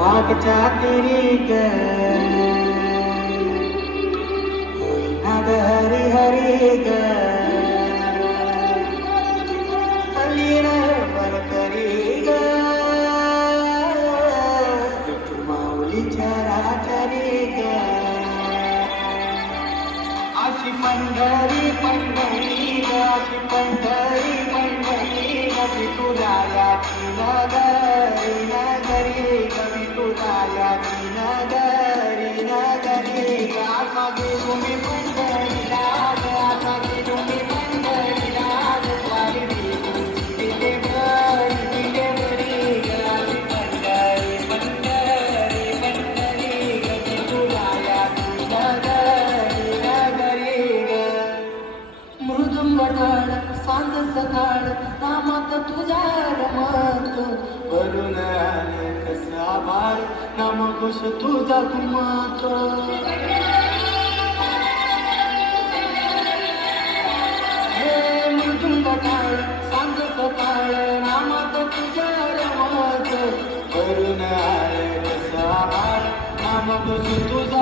मागच्या तिरी ग नाद हरी हरी ग अलीन वर करी ग माऊलीच्या राजारी ग अशी पंढरी पंढरी ग अशी पंढरी पंढरी कवी तुला याची नगरी नगरी कवी तुला याची नगरी नगरी ग असा गेलो मी पंढरीला ग असा गेलो मी पंढरीला ग स्वारी तिथे बरी तिथे बरी ग अशी पंढरी पंढरी पंढरी कवी तुला याची नगरी नगरी ग मृदुंग टाळ सांज सकाळ नामात तुझ्या रमत भरून आले कसा भार नामघोष तुझा घुमत हे मृदुंग टाळ सांज सकाळ नामात तुझ्या रमत भरून आले कसा भार नामघोष तुझा